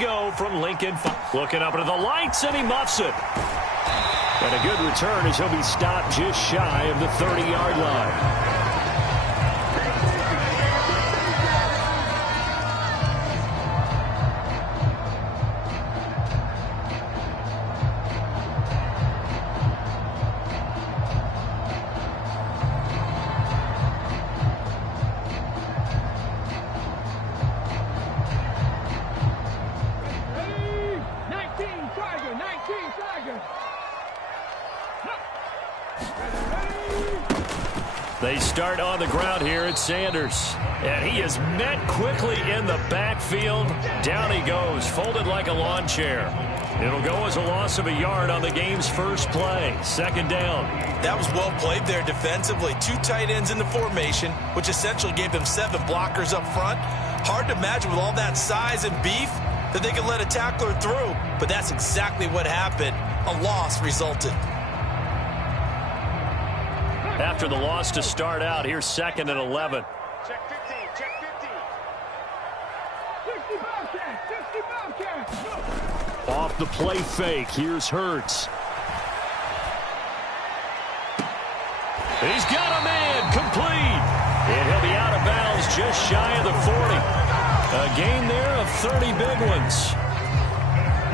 Go from Lincoln. Looking up into the lights, and he muffs it. And a good return as he'll be stopped just shy of the 30-yard line. They start on the ground here at Sanders. And he is met quickly in the backfield. Down he goes, folded like a lawn chair. It'll go as a loss of a yard on the game's first play. Second down. That was well played there defensively. Two tight ends in the formation, which essentially gave them 7 blockers up front. Hard to imagine with all that size and beef that they could let a tackler through. But that's exactly what happened. A loss resulted. After the loss to start out, here's 2nd and 11. Check 15, check 50. Off the play fake, here's Hurts. He's got a man, complete. And he'll be out of bounds just shy of the 40. A gain there of 30 big ones.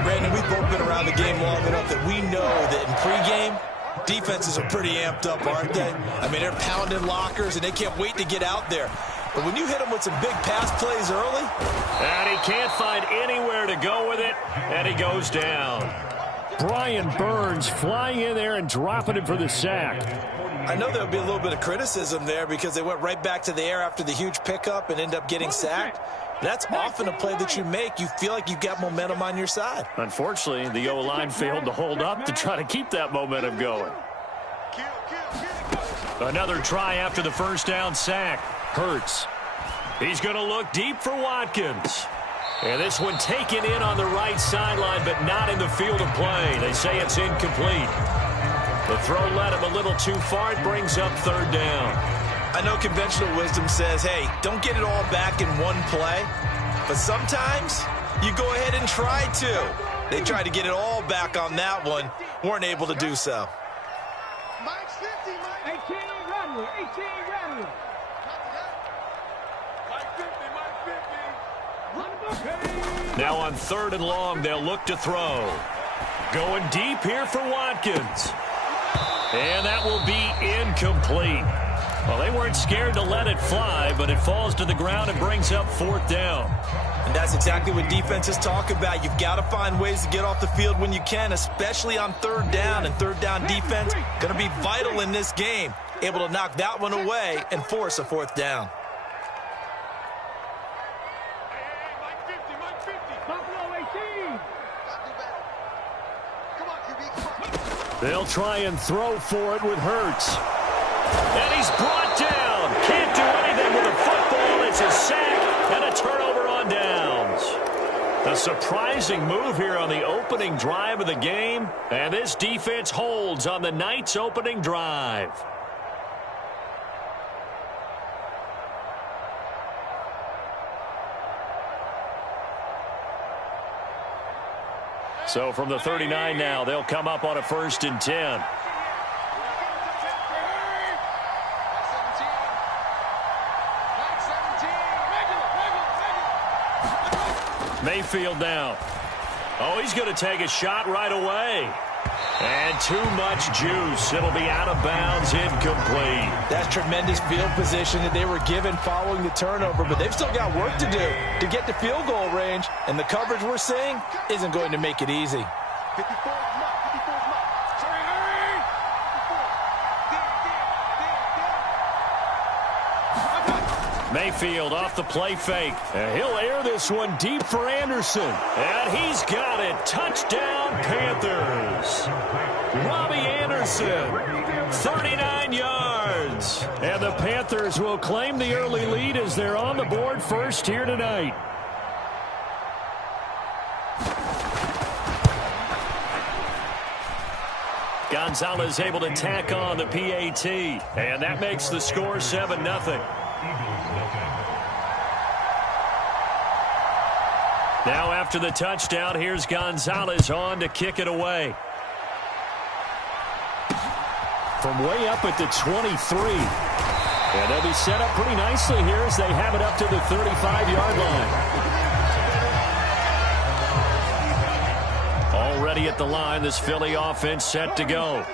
Brandon, we've both been around the game long enough that we know that in pregame, defenses are pretty amped up, aren't they? I mean, they're pounding lockers, and they can't wait to get out there. But when you hit them with some big pass plays early... And he can't find anywhere to go with it, and he goes down. Brian Burns flying in there and dropping it for the sack. I know there'll be a little bit of criticism there because they went right back to the air after the huge pickup and end up getting sacked. That's often a play that you make. You feel like you've got momentum on your side. Unfortunately, the O-line failed to hold up to try to keep that momentum going. Another try after the first down sack. Hurts. He's going to look deep for Watkins. And this one taken in on the right sideline, but not in the field of play. They say it's incomplete. The throw led him a little too far. It brings up 3rd down. I know conventional wisdom says, hey, don't get it all back in one play. But sometimes you go ahead and try to. They tried to get it all back on that one. Weren't able to do so. Mike's 50, Mike. 18 Rattler, 18 Rattler. Mike 50, Mike 50. Now on 3rd and long, they'll look to throw. Going deep here for Watkins. And that will be incomplete. Well, they weren't scared to let it fly, but it falls to the ground and brings up 4th down. And that's exactly what defenses talk about. You've got to find ways to get off the field when you can, especially on 3rd down. And 3rd down defense going to be vital in this game. Able to knock that one away and force a 4th down. Mike 50, Mike 50. Buffalo 18. Come on, QB, come on. They'll try and throw for it with Hurts. And he's brought down. Can't do anything with the football. It's a sack and a turnover on downs. A surprising move here on the opening drive of the game. And this defense holds on the night's opening drive. So from the 39 now, they'll come up on a 1st and 10. Mayfield now. Oh, he's going to take a shot right away. And too much juice. It'll be out of bounds, incomplete. That's tremendous field position that they were given following the turnover, but they've still got work to do to get to field goal range, and the coverage we're seeing isn't going to make it easy. 54 Mayfield off the play fake. And he'll air this one deep for Anderson. And he's got it. Touchdown, Panthers. Robbie Anderson, 39 yards. And the Panthers will claim the early lead as they're on the board first here tonight. Gonzalez able to tack on the PAT. And that makes the score 7-0. Now after the touchdown, here's Gonzalez on to kick it away. From way up at the 23. And they'll be set up pretty nicely here as they have it up to the 35-yard line. Already at the line, this Philly offense set to go.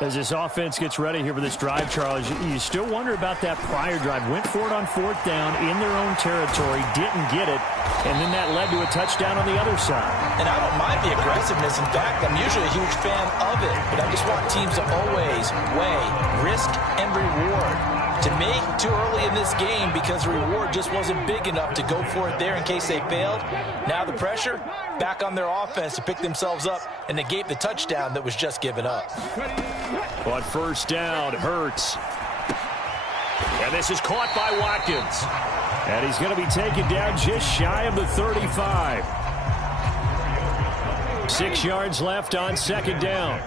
As this offense gets ready here for this drive, Charles, you still wonder about that prior drive. Went for it on 4th down in their own territory, didn't get it, and then that led to a touchdown on the other side. And I don't mind the aggressiveness. In fact, I'm usually a huge fan of it, but I just want teams to always weigh risk and reward. To me, too early in this game because the reward just wasn't big enough to go for it there in case they failed. Now the pressure back on their offense to pick themselves up and negate the touchdown that was just given up. On 1st down, Hurts. And this is caught by Watkins. And he's going to be taken down just shy of the 35. 6 yards left on 2nd down.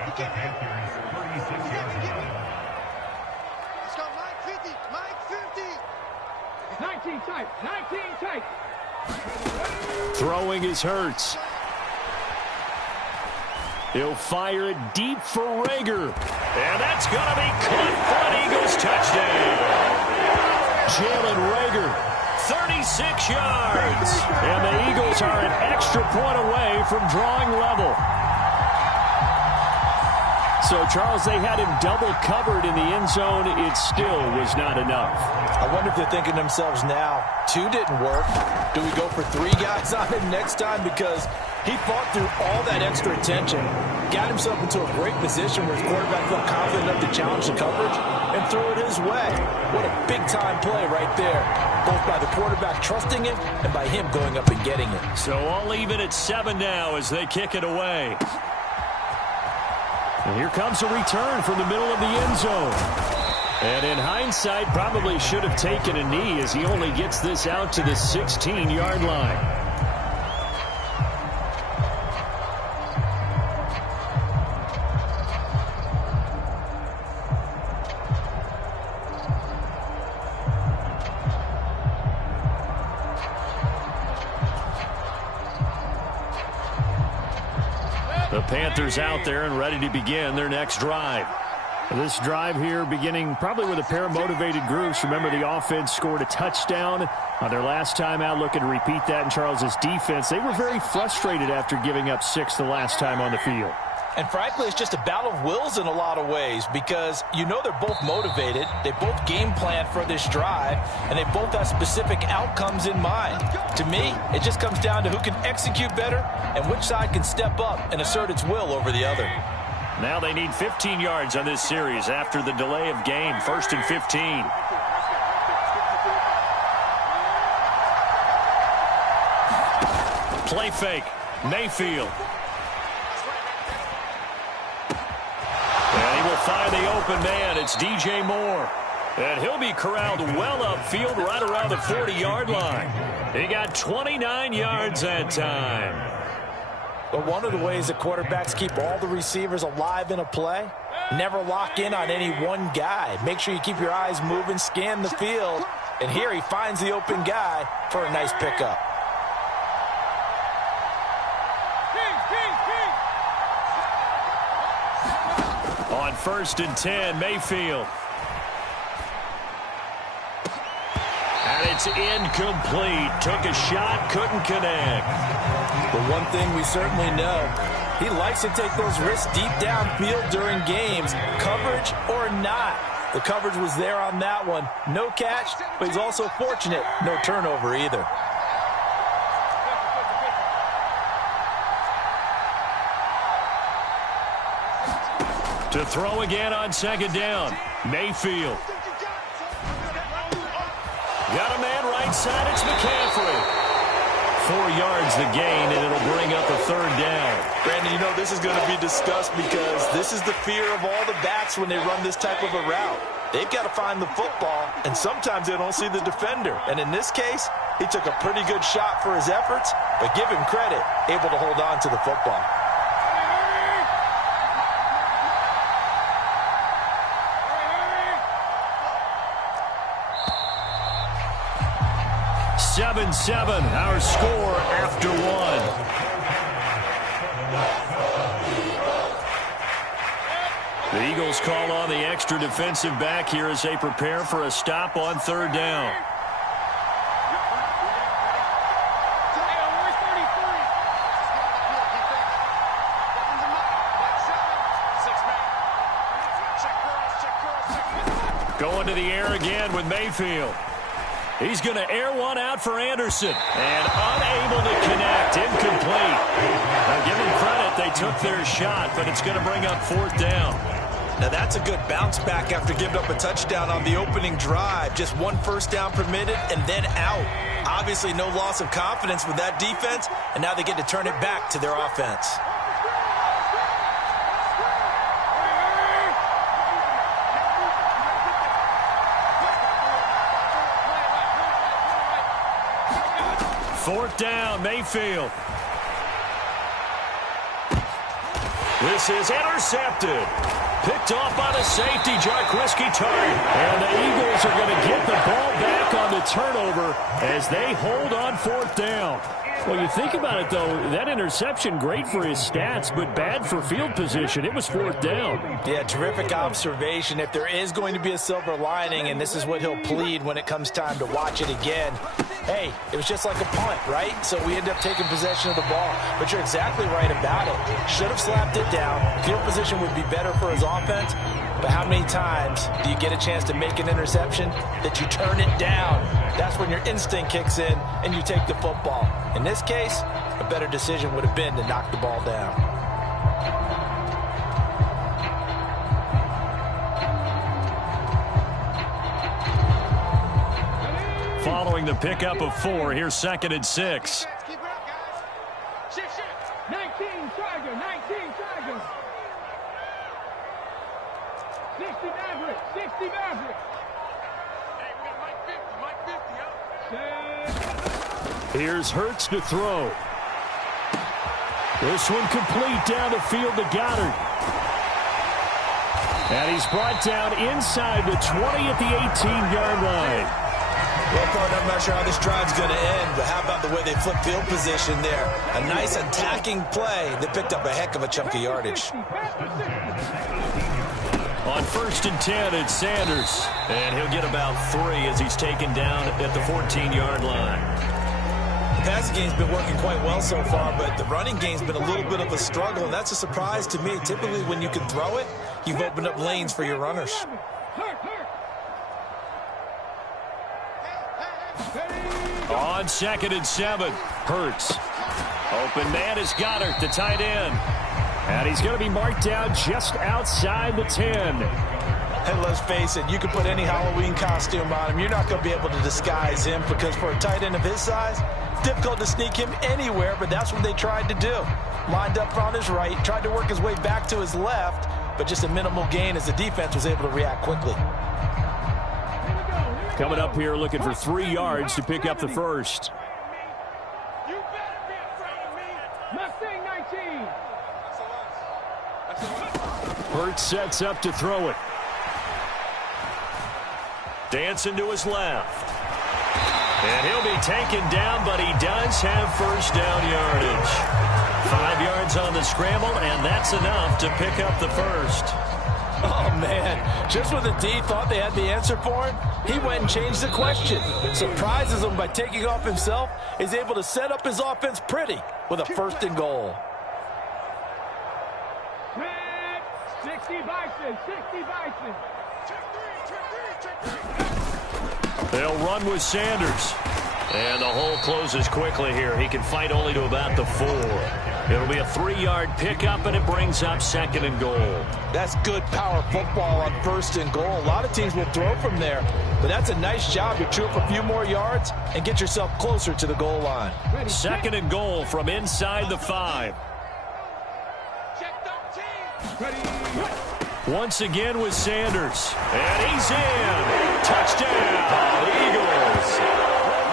Let's go, Mike 50, Mike 50. 19 tight, 19 tight. Throwing is Hurts. He'll fire it deep for Rager. And that's going to be caught for an Eagles touchdown. Jalen Rager, 36 yards. And the Eagles are an extra point away from drawing level. So, Charles, they had him double covered in the end zone. It still was not enough. I wonder if they're thinking to themselves now, 2 didn't work. Do we go for 3 guys on him next time? Because he fought through all that extra attention, got himself into a great position where his quarterback felt confident enough to challenge the coverage and threw it his way. What a big-time play right there, both by the quarterback trusting him and by him going up and getting it. So all even at 7 now as they kick it away. And here comes a return from the middle of the end zone. And in hindsight, probably should have taken a knee as he only gets this out to the 16-yard line. The Panthers out there and ready to begin their next drive. This drive here beginning probably with a pair of motivated groups. Remember, the offense scored a touchdown on their last time out, looking to repeat that in Charles's defense. They were very frustrated after giving up 6 the last time on the field. And frankly, it's just a battle of wills in a lot of ways because you know they're both motivated. They both game plan for this drive, and they both have specific outcomes in mind. To me, it just comes down to who can execute better and which side can step up and assert its will over the other. Now they need 15 yards on this series after the delay of game. 1st and 15. Play fake. Mayfield. And he will find the open man. It's DJ Moore. And he'll be corralled well upfield right around the 40-yard line. He got 29 yards that time. But one of the ways that quarterbacks keep all the receivers alive in a play, never lock in on any one guy. Make sure you keep your eyes moving, scan the field. And here he finds the open guy for a nice pickup. On 1st and 10, Mayfield. And it's incomplete. Took a shot, couldn't connect. But one thing we certainly know, he likes to take those risks deep downfield during games, coverage or not. The coverage was there on that one. No catch, but he's also fortunate. No turnover either. To throw again on 2nd down. Mayfield. Got a man right side. It's McCaffrey. 4 yards the gain, and it'll bring up a 3rd down. Brandon, you know this is going to be discussed because this is the fear of all the backs when they run this type of a route. They've got to find the football, and sometimes they don't see the defender. And in this case, he took a pretty good shot for his efforts, but give him credit, able to hold on to the football. 7-7, our score after one. The Eagles call on the extra defensive back here as they prepare for a stop on third down. Going to the air again with Mayfield. He's going to air one out for Anderson. And unable to connect. Incomplete. Now give them credit. They took their shot, but it's going to bring up fourth down. Now that's a good bounce back after giving up a touchdown on the opening drive. Just one first down permitted and then out. Obviously no loss of confidence with that defense, and now they get to turn it back to their offense. Fourth down, Mayfield. This is intercepted. Picked off by the safety, Jarquiski Tartt. And the Eagles are going to get the ball back on the turnover as they hold on fourth down. Well, you think about it, though, that interception, great for his stats, but bad for field position. It was fourth down. Yeah, terrific observation. If there is going to be a silver lining, and this is what he'll plead when it comes time to watch it again, hey, it was just like a punt, right? So we end up taking possession of the ball. But you're exactly right about it. Should have slapped it down. Field position would be better for his offense. But how many times do you get a chance to make an interception that you turn it down? That's when your instinct kicks in and you take the football. In this case, a better decision would have been to knock the ball down. Following the pickup of 4, here's 2nd and 6. Keep it up, guys. Shift. 19 Tiger, 19 Tiger. 60 Maverick, 60 Maverick. Hey, we got Mike 50, yo. Here's Hurts to throw. This one complete down the field to Goddard. And he's brought down inside the 20 at the 18-yard line. Well, partner, I'm not sure how this drive's going to end, but how about the way they flip field position there? A nice attacking play that picked up a heck of a chunk of yardage. On 1st and 10, it's Sanders. And he'll get about 3 as he's taken down at the 14-yard line. The passing game's been working quite well so far, but the running game's been a little bit of a struggle, and that's a surprise to me. Typically, when you can throw it, you've opened up lanes for your runners. On 2nd and 7, Hurts. Open man is Goddard, the tight end. And he's going to be marked down just outside the 10. And let's face it, you can put any Halloween costume on him. You're not going to be able to disguise him because for a tight end of his size, it's difficult to sneak him anywhere, but that's what they tried to do. Lined up on his right, tried to work his way back to his left, but just a minimal gain as the defense was able to react quickly. Coming up here looking for 3 yards to pick up the first. You better be afraid of me. Mustang 19. Hurts sets up to throw it. Dancing to his left. And he'll be taken down, but he does have first down yardage. 5 yards on the scramble, and that's enough to pick up the first. Oh, man. Just when the D thought they had the answer for him, he went and changed the question. Surprises him by taking off himself. Is able to set up his offense pretty with a 1st and goal. 60 Bison, 60 Bison. They'll run with Sanders. And the hole closes quickly here. He can fight only to about the 4. It'll be a 3-yard pickup, and it brings up 2nd and goal. That's good power football on 1st and goal. A lot of teams will throw from there, but that's a nice job. You chew up a few more yards and get yourself closer to the goal line. 2nd and goal from inside the 5. Once again with Sanders. And he's in. Touchdown, Eagles.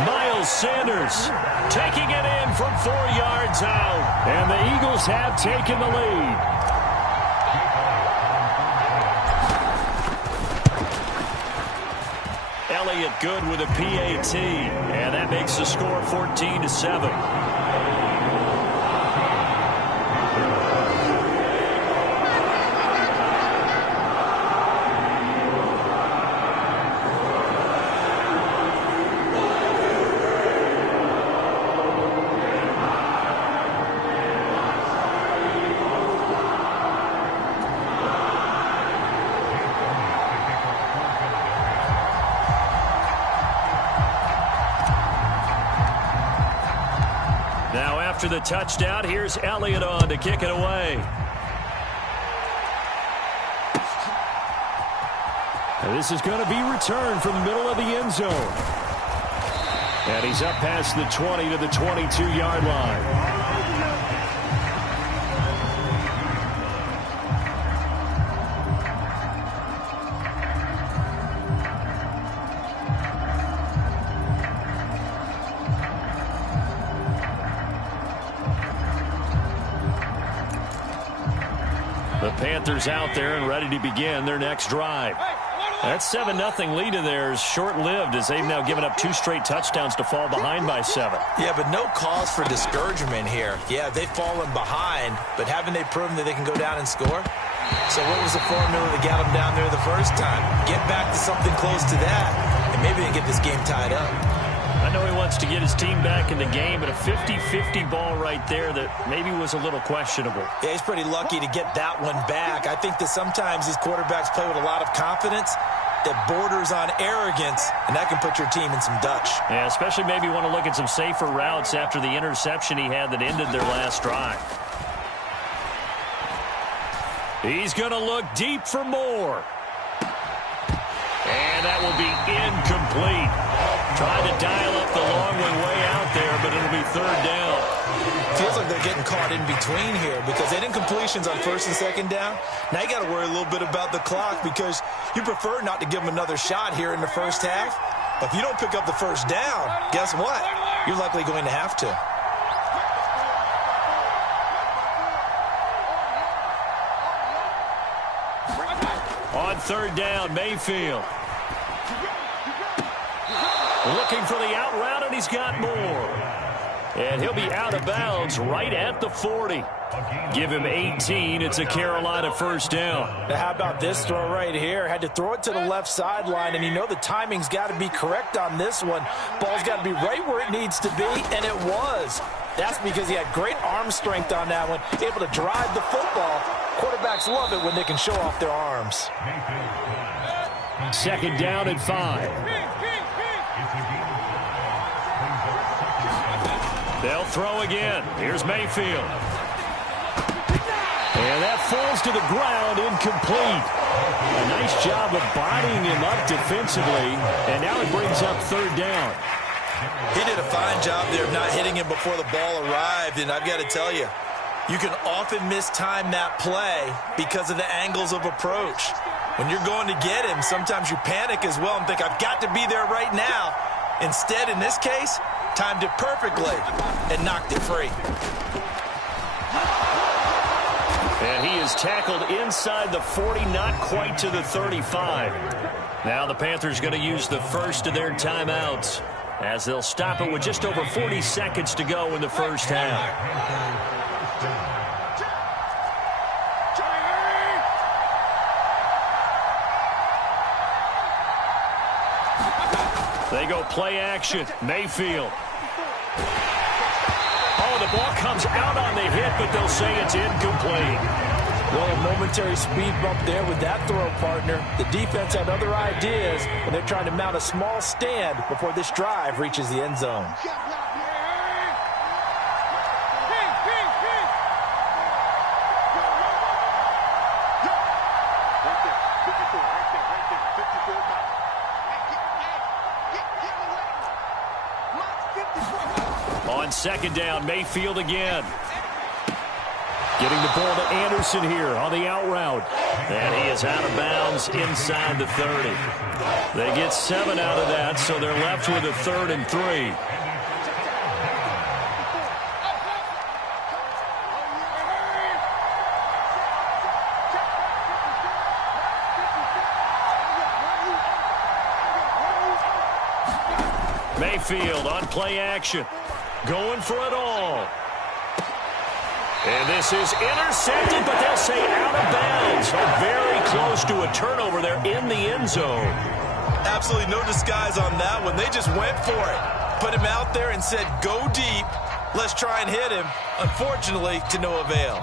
Miles Sanders taking it in from 4 yards out. And the Eagles have taken the lead. Elliott good with a PAT. And that makes the score 14-7. Now after the touchdown, here's Elliott on to kick it away. And this is going to be returned from the middle of the end zone. And he's up past the 20 to the 22-yard line. The Panthers out there and ready to begin their next drive. That 7-0 lead of theirs short-lived as they've now given up 2 straight touchdowns to fall behind by 7. Yeah, but no cause for discouragement here. Yeah, they've fallen behind, but haven't they proven that they can go down and score? So what was the formula that got them down there the first time? Get back to something close to that, and maybe they get this game tied up. I know he wants to get his team back in the game, but a 50-50 ball right there that maybe was a little questionable. Yeah, he's pretty lucky to get that one back. I think that sometimes these quarterbacks play with a lot of confidence that borders on arrogance, and that can put your team in some Dutch. Yeah, especially maybe want to look at some safer routes after the interception he had that ended their last drive. He's going to look deep for more. And that will be incomplete. Trying to dial up the long one way out there, but it'll be third down. Feels like they're getting caught in between here because they didn't completions on first and second down. Now you got to worry a little bit about the clock because you prefer not to give them another shot here in the first half. But if you don't pick up the first down, guess what? You're likely going to have to. On third down, Mayfield. Looking for the out route, and he's got more. And he'll be out of bounds right at the 40. Give him 18. It's a Carolina first down. Now how about this throw right here? Had to throw it to the left sideline, and you know the timing's got to be correct on this one. Ball's got to be right where it needs to be, and it was. That's because he had great arm strength on that one, able to drive the football. Quarterbacks love it when they can show off their arms. Second down and 5. They'll throw again. Here's Mayfield. And that falls to the ground, incomplete. A nice job of bodying him up defensively. And now it brings up third down. He did a fine job there of not hitting him before the ball arrived. And I've got to tell you, you can often mistime that play because of the angles of approach. When you're going to get him, sometimes you panic as well and think, I've got to be there right now. Instead, in this case, timed it perfectly and knocked it free. And he is tackled inside the 40, not quite to the 35. Now the Panthers going to use the first of their timeouts as they'll stop it with just over 40 seconds to go in the first half. They go play action. Mayfield. Oh, the ball comes out on the hit, but they'll say it's incomplete. Well, a momentary speed bump there with that throw, partner. The defense had other ideas, and they're trying to mount a small stand before this drive reaches the end zone. On second down, Mayfield again. Getting the ball to Anderson here on the out route. And he is out of bounds inside the 30. They get 7 out of that, so they're left with a 3rd and 3. Mayfield on play action. Going for it all. And this is intercepted, but they'll say out of bounds. Oh, very close to a turnover there in the end zone. Absolutely no disguise on that one. They just went for it. Put him out there and said, go deep. Let's try and hit him. Unfortunately, to no avail.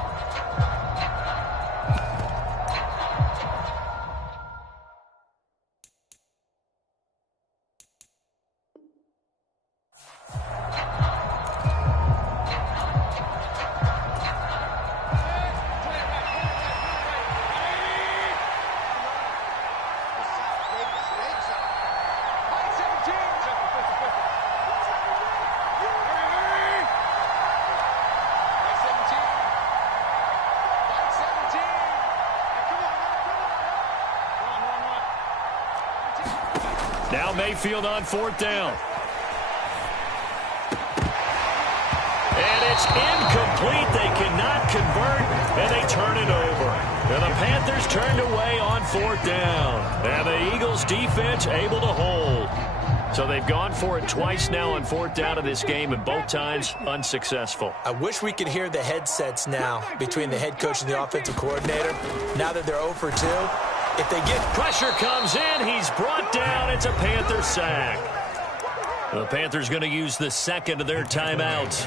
Now Mayfield on 4th down. And it's incomplete. They cannot convert, and they turn it over. And the Panthers turned away on 4th down. And the Eagles defense able to hold. So they've gone for it twice now on 4th down in this game, and both times unsuccessful. I wish we could hear the headsets now between the head coach and the offensive coordinator. Now that they're 0 for 2. If they get pressure comes in, he's brought down. It's a Panther sack. The Panthers going to use the second of their timeouts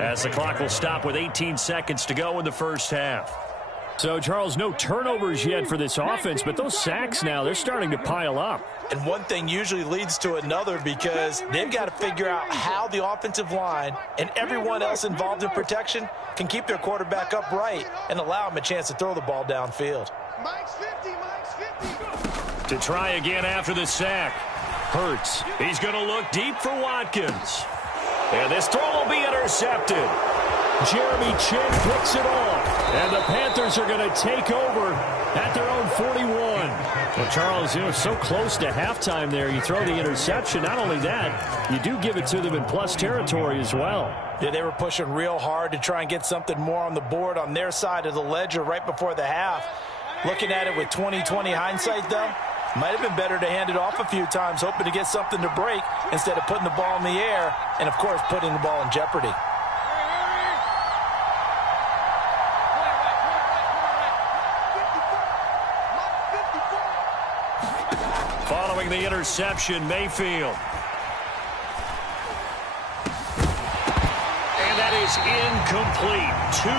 as the clock will stop with 18 seconds to go in the first half. So, Charles, no turnovers yet for this offense, but those sacks now, they're starting to pile up. And one thing usually leads to another because they've got to figure out how the offensive line and everyone else involved in protection can keep their quarterback upright and allow him a chance to throw the ball downfield. Mike's 50, Mike's 50. To try again after the sack. Hurts. He's going to look deep for Watkins. And this throw will be intercepted. Jeremy Chin picks it off. And the Panthers are going to take over at their own 41. Well, Charles, so close to halftime there. You throw the interception. Not only that, you do give it to them in plus territory as well. Yeah, they were pushing real hard to try and get something more on the board on their side of the ledger right before the half. Looking at it with 20/20 hindsight, though, might have been better to hand it off a few times, hoping to get something to break instead of putting the ball in the air and, of course, putting the ball in jeopardy. Following the interception, Mayfield. And that is incomplete. 2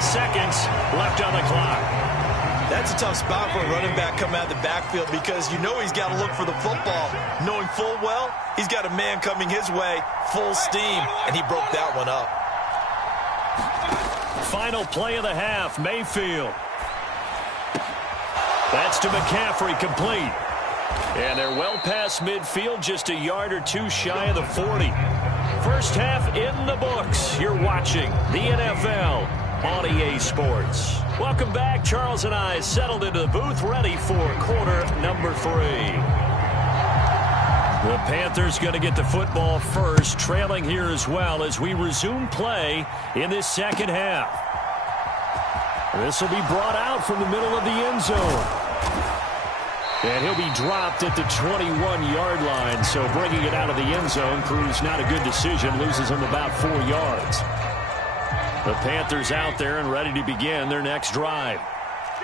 seconds left on the clock. That's a tough spot for a running back coming out of the backfield because you know he's got to look for the football. Knowing full well, he's got a man coming his way, full steam, and he broke that one up. Final play of the half, Mayfield. That's to McCaffrey, complete. And they're well past midfield, just a yard or two shy of the 40. First half in the books. You're watching the NFL on EA Sports. Welcome back. Charles and I settled into the booth, ready for quarter number 3. The Panthers going to get the football first, trailing here as well as we resume play in this second half. This will be brought out from the middle of the end zone. And he'll be dropped at the 21-yard line, so bringing it out of the end zone proves not a good decision, loses him about 4 yards. The Panthers out there and ready to begin their next drive.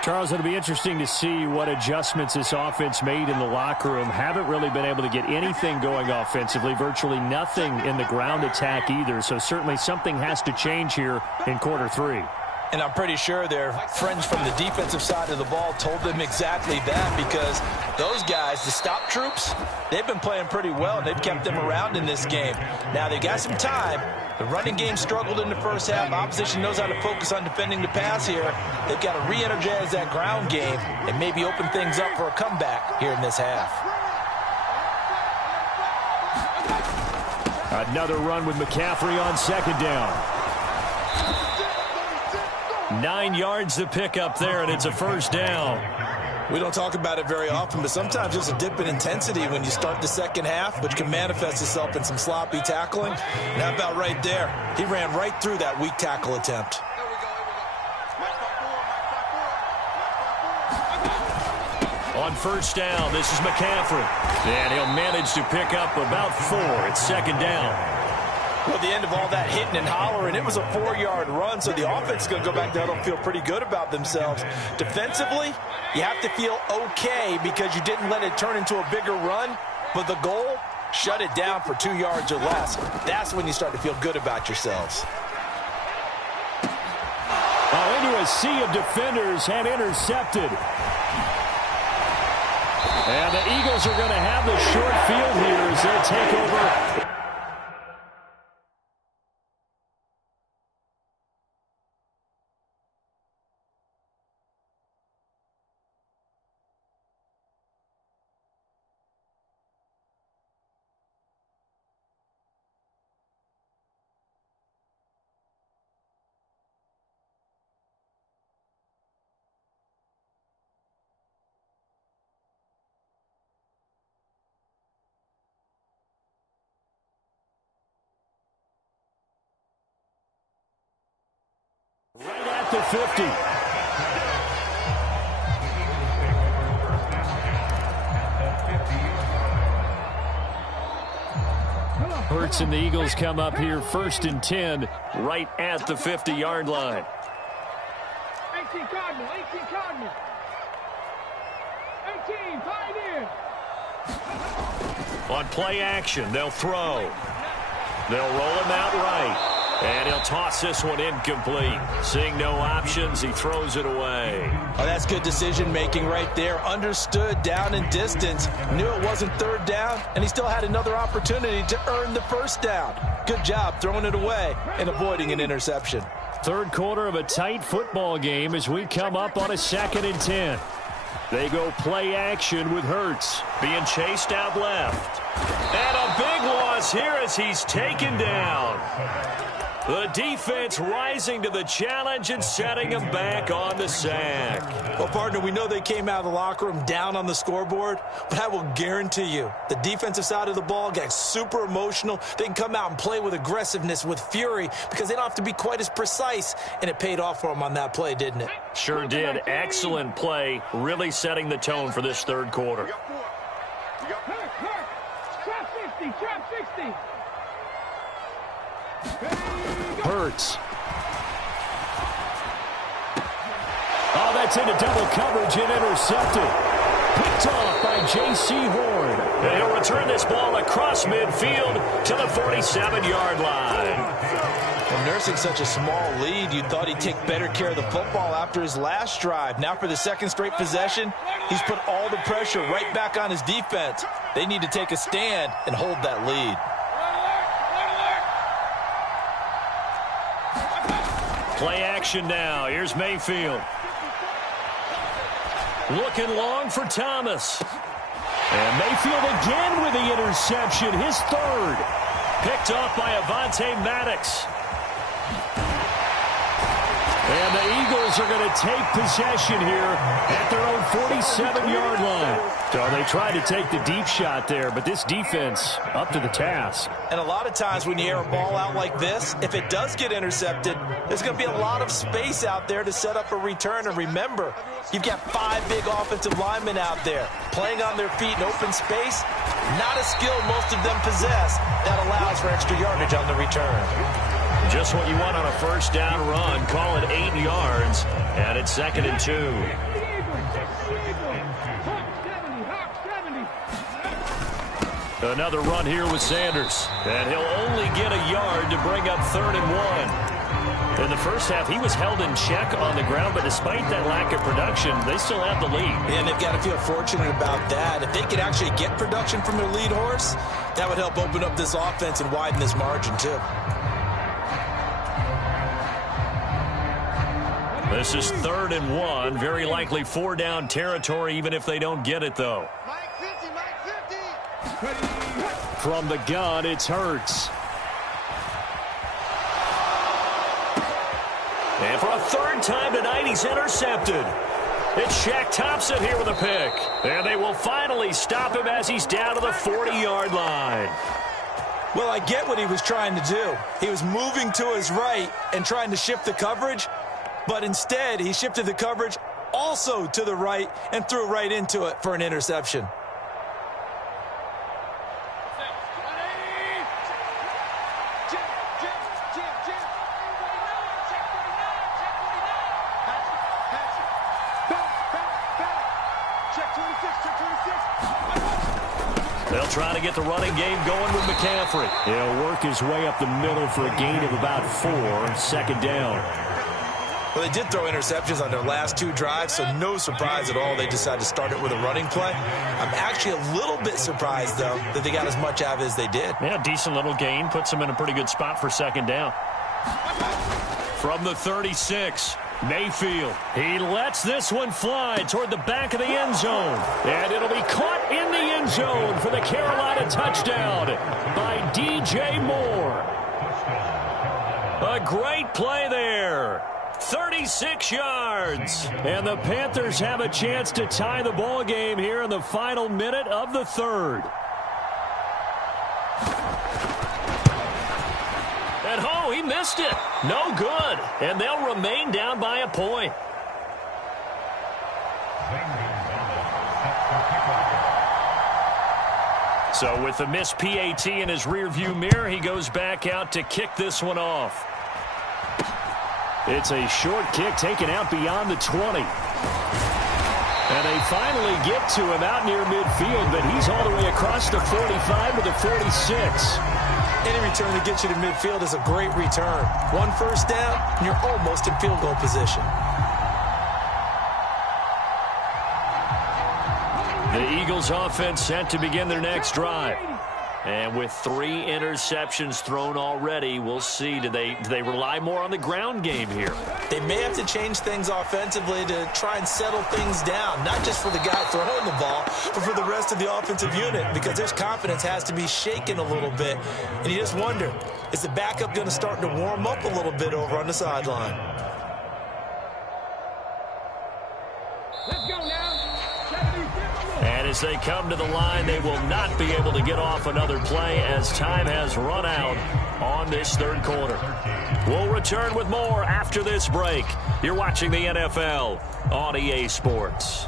Charles, it'll be interesting to see what adjustments this offense made in the locker room. Haven't really been able to get anything going offensively, virtually nothing in the ground attack either, so certainly something has to change here in quarter 3. And I'm pretty sure their friends from the defensive side of the ball told them exactly that because those guys, the stop troops, they've been playing pretty well, and they've kept them around in this game. Now, they've got some time. The running game struggled in the first half. Opposition knows how to focus on defending the pass here. They've got to re-energize that ground game and maybe open things up for a comeback here in this half. Another run with McCaffrey on second down. 9 yards to pick up there, and it's a first down. We don't talk about it very often, but sometimes there's a dip in intensity when you start the second half, which can manifest itself in some sloppy tackling. And how about right there? He ran right through that weak tackle attempt. On first down. This is McCaffrey. And he'll manage to pick up about 4. It's second down. Well, at the end of all that hitting and hollering, it was a 4-yard run, so the offense is going to go back down and feel pretty good about themselves. Defensively, you have to feel okay because you didn't let it turn into a bigger run, but the goal, shut it down for 2 yards or less. That's when you start to feel good about yourselves. Into a sea of defenders and intercepted. And the Eagles are going to have the short field here as they take over. Right at the 50. Hurts and the Eagles come up here 1st and 10 right at the 50-yard line. 18 Cardinal, 18 Cardinal. 18, Pioneer. On play action, they'll throw. They'll roll him out right. And he'll toss this one incomplete. Seeing no options, he throws it away. Oh, that's good decision-making right there. Understood down and distance. Knew it wasn't 3rd down, and he still had another opportunity to earn the 1st down. Good job throwing it away and avoiding an interception. 3rd quarter of a tight football game as we come up on a 2nd and 10. They go play action with Hurts being chased out left. And a big loss here as he's taken down. The defense rising to the challenge and setting him back on the sack. Well, partner, we know they came out of the locker room down on the scoreboard, but I will guarantee you the defensive side of the ball got super emotional. They can come out and play with aggressiveness, with fury, because they don't have to be quite as precise, and it paid off for them on that play, didn't it? Sure did. Excellent play, really setting the tone for this 3rd quarter. Trap 60, trap 60. Hurts. Oh, that's into double coverage and intercepted. Picked off by J.C. Horn. And he'll return this ball across midfield to the 47-yard line. Well, nursing such a small lead, you thought he'd take better care of the football after his last drive. Now for the 2nd straight possession, he's put all the pressure right back on his defense. They need to take a stand and hold that lead. Play action now. Here's Mayfield. Looking long for Thomas. And Mayfield again with the interception. His 3rd. Picked off by Avonte Maddox. And the Eagles are going to take possession here at their own 47-yard line. So they tried to take the deep shot there, but this defense up to the task. And a lot of times when you air a ball out like this, if it does get intercepted, there's going to be a lot of space out there to set up a return. And remember, you've got 5 big offensive linemen out there playing on their feet in open space. Not a skill most of them possess that allows for extra yardage on the return. Just what you want on a 1st down run. Call it 8 yards, and it's 2nd and 2. Another run here with Sanders, and he'll only get a yard to bring up 3rd and 1. In the first half, he was held in check on the ground, but despite that lack of production, they still have the lead. And they've got to feel fortunate about that. If they could actually get production from their lead horse, that would help open up this offense and widen this margin, too. This is 3rd and 1. Very likely 4-down territory, even if they don't get it, though. Mike 50, Mike 50. From the gun, it's Hurts. And for a 3rd time tonight, he's intercepted. It's Shaq Thompson here with a pick. And they will finally stop him as he's down to the 40-yard line. Well, I get what he was trying to do. He was moving to his right and trying to shift the coverage, but instead he shifted the coverage also to the right and threw right into it for an interception. They'll try to get the running game going with McCaffrey. He'll work his way up the middle for a gain of about 4, second down. Well, they did throw interceptions on their last 2 drives, so no surprise at all they decided to start it with a running play. I'm actually a little bit surprised, though, that they got as much out of it as they did. Yeah, decent little gain. Puts them in a pretty good spot for second down. From the 36, Mayfield. He lets this one fly toward the back of the end zone. And it'll be caught in the end zone for the Carolina touchdown by DJ Moore. A great play there. 36 yards. And the Panthers have a chance to tie the ball game here in the final minute of the third. And oh, he missed it. No good. And they'll remain down by a point. So with the missed PAT in his rearview mirror, he goes back out to kick this one off. It's a short kick taken out beyond the 20. And they finally get to him out near midfield, but he's all the way across the 45 to the 46. Any return that gets you to midfield is a great return. 1 first down, and you're almost in field goal position. The Eagles offense set to begin their next drive. And with 3 interceptions thrown already, we'll see. Do they rely more on the ground game here? They may have to change things offensively to try and settle things down, not just for the guy throwing the ball, but for the rest of the offensive unit, because their confidence has to be shaken a little bit. And you just wonder, is the backup going to start to warm up a little bit over on the sideline? Let's go now. And as they come to the line, they will not be able to get off another play as time has run out on this third quarter. We'll return with more after this break. You're watching the NFL on EA Sports.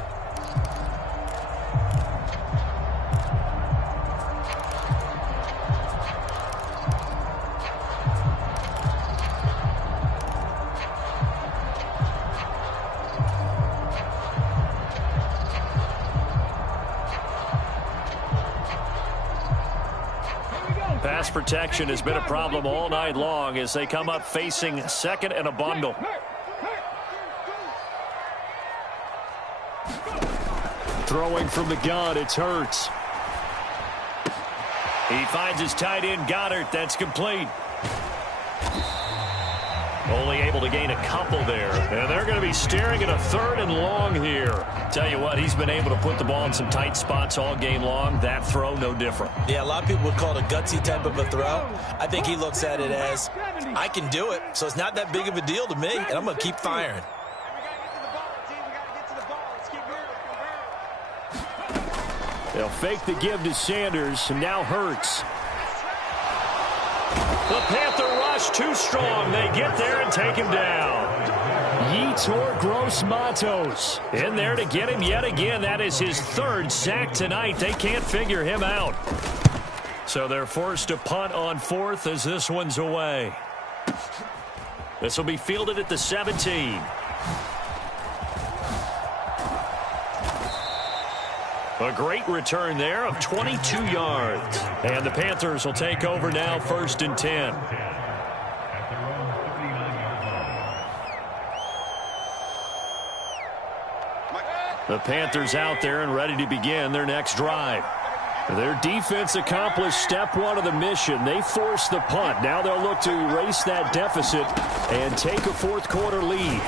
Pass protection has been a problem all night long as they come up facing second and a bundle. Throwing from the gun, it's Hurts. He finds his tight end, Goddard. That's complete. Only able to gain a couple there. And they're going to be staring at a 3rd and long here. Tell you what, he's been able to put the ball in some tight spots all game long. That throw, no different. Yeah, a lot of people would call it a gutsy type of a throw. I think he looks at it as, I can do it, so it's not that big of a deal to me, and I'm going to keep firing. They'll fake the give to Sanders, and now Hurts. The Panther rush too strong. They get there and take him down. Yetur Gross-Matos in there to get him yet again. That is his 3rd sack tonight. They can't figure him out. So they're forced to punt on 4th as this one's away. This will be fielded at the 17. A great return there of 22 yards. And the Panthers will take over now, 1st and 10. The Panthers out there and ready to begin their next drive. Their defense accomplished step 1 of the mission. They forced the punt. Now they'll look to erase that deficit and take a 4th quarter lead.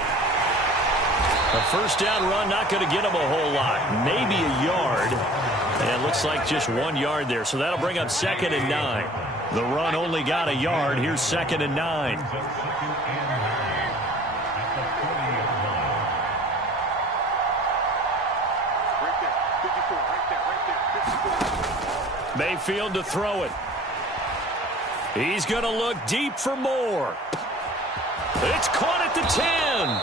A 1st down run, not going to get them a whole lot. Maybe a yard. And it looks like just 1 yard there. So that'll bring up 2nd and 9. The run only got a yard. Here's 2nd and 9. Mayfield to throw it. He's going to look deep for more. It's caught at the 10.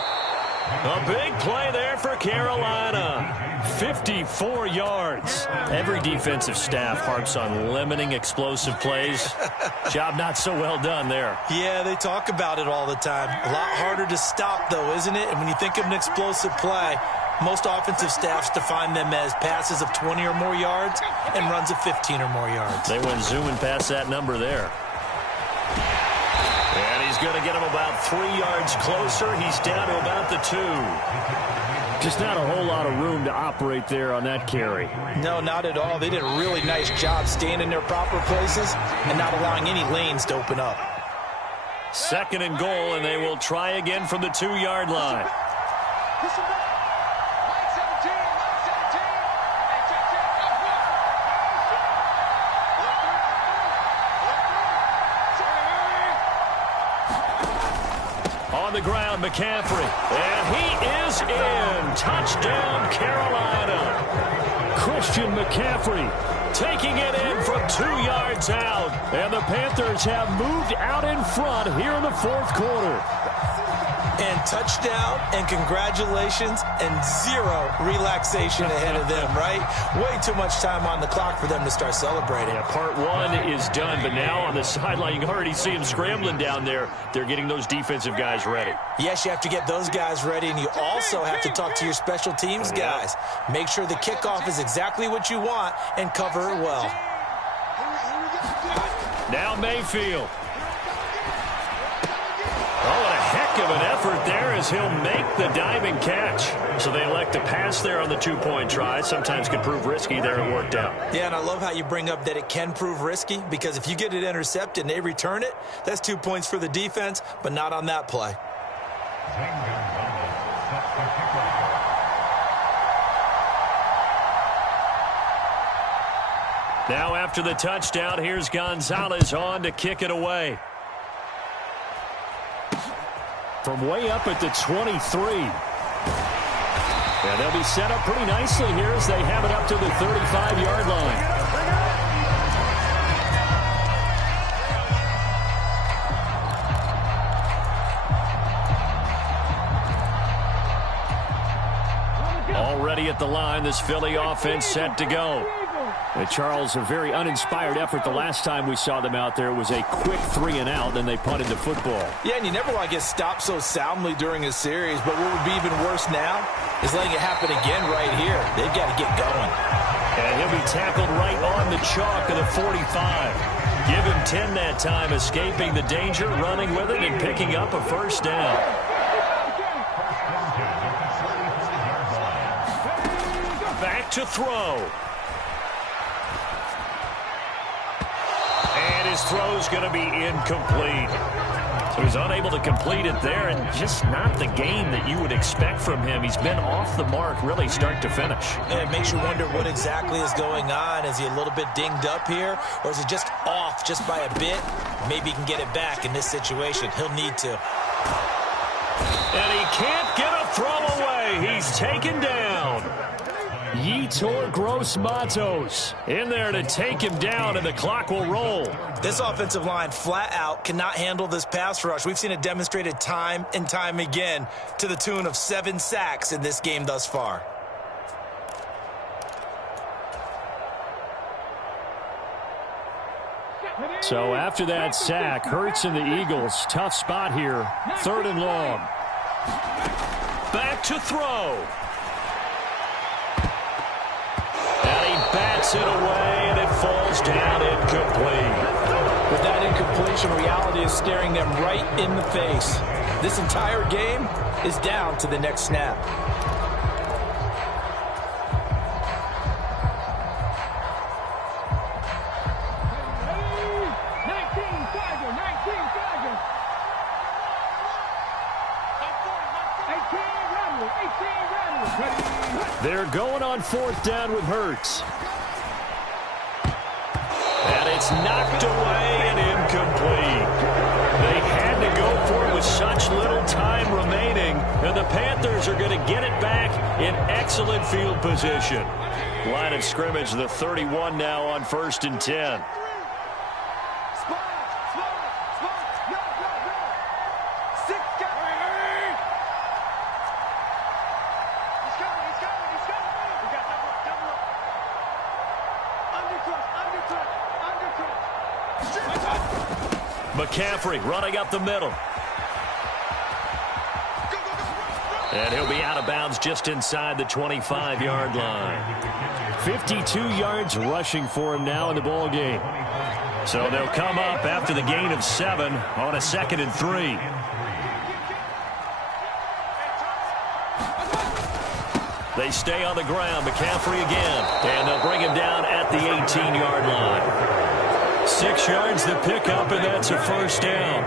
A big play there for Carolina. 54 yards. Every defensive staff harps on limiting explosive plays. Job not so well done there. Yeah, they talk about it all the time. A lot harder to stop, though, isn't it? And when you think of an explosive play, most offensive staffs define them as passes of 20 or more yards and runs of 15 or more yards. They went zooming past that number there. And he's going to get him about 3 yards closer. He's down to about the 2. Just not a whole lot of room to operate there on that carry. No, not at all. They did a really nice job staying in their proper places and not allowing any lanes to open up. 2nd and goal, and they will try again from the 2-yard line. On the ground, McCaffrey. And he is in. Touchdown, Carolina. Christian McCaffrey taking it in from 2 yards out. And the Panthers have moved out in front here in the 4th quarter. And touchdown and congratulations and 0 relaxation ahead of them, right? Way too much time on the clock for them to start celebrating. Yeah, part 1 is done, but now on the sideline, you can already see them scrambling down there. They're getting those defensive guys ready. Yes, you have to get those guys ready, and you also have to talk to your special teams guys. Make sure the kickoff is exactly what you want and cover it well. Now Mayfield. Oh, what a heck of an effort there as he'll make the diving catch. So they elect to pass there on the 2-point try. Sometimes can prove risky there. It worked out. Yeah, and I love how you bring up that it can prove risky, because if you get it intercepted and they return it, that's 2 points for the defense, but not on that play. Now after the touchdown, here's Gonzalez on to kick it away. From way up at the 23. Yeah, they'll be set up pretty nicely here as they have it up to the 35-yard line. Already at the line, this Philly offense set to go. And Charles, a very uninspired effort the last time we saw them out there. It was a quick 3-and-out, then they punted the football. Yeah, and you never want to get stopped so soundly during a series, but what would be even worse now is letting it happen again right here. They've got to get going. And he'll be tackled right on the chalk of the 45. Give him 10 that time, escaping the danger, running with it, and picking up a first down. Back to throw. And his throw's going to be incomplete. So he's unable to complete it there, and just not the game that you would expect from him. He's been off the mark really start to finish. And it makes you wonder what exactly is going on. Is he a little bit dinged up here, or is he just off just by a bit? Maybe he can get it back in this situation. He'll need to. And he can't get a throw away. He's taken down. Yetur Gross-Matos in there to take him down, and the clock will roll. This offensive line flat out cannot handle this pass rush. We've seen it demonstrated time and time again to the tune of 7 sacks in this game thus far. So after that sack, Hurts and the Eagles, tough spot here, 3rd and long. Back to throw. And he bats it away, and it falls down incomplete. With that incompletion, reality is staring them right in the face. This entire game is down to the next snap. They're going on 4th down with Hurts. And it's knocked away and incomplete. They had to go for it with such little time remaining, and the Panthers are going to get it back in excellent field position. Line of scrimmage, the 31 now on 1st and 10. McCaffrey running up the middle. And he'll be out of bounds just inside the 25-yard line. 52 yards rushing for him now in the ball game. So they'll come up after the gain of 7 on a 2nd and 3. They stay on the ground. McCaffrey again. And they'll bring him down at the 18-yard line. 6 yards to pick up, and that's a first down.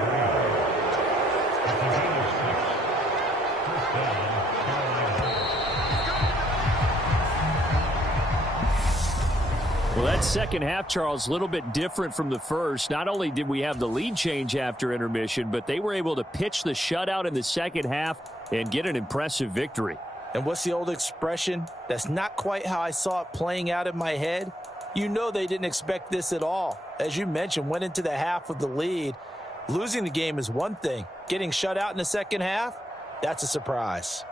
Well, that second half, Charles, a little bit different from the first. Not only did we have the lead change after intermission, but they were able to pitch the shutout in the second half and get an impressive victory. And what's the old expression? That's not quite how I saw it playing out in my head. You know they didn't expect this at all. As you mentioned, went into the half with the lead. Losing the game is one thing. Getting shut out in the second half, that's a surprise.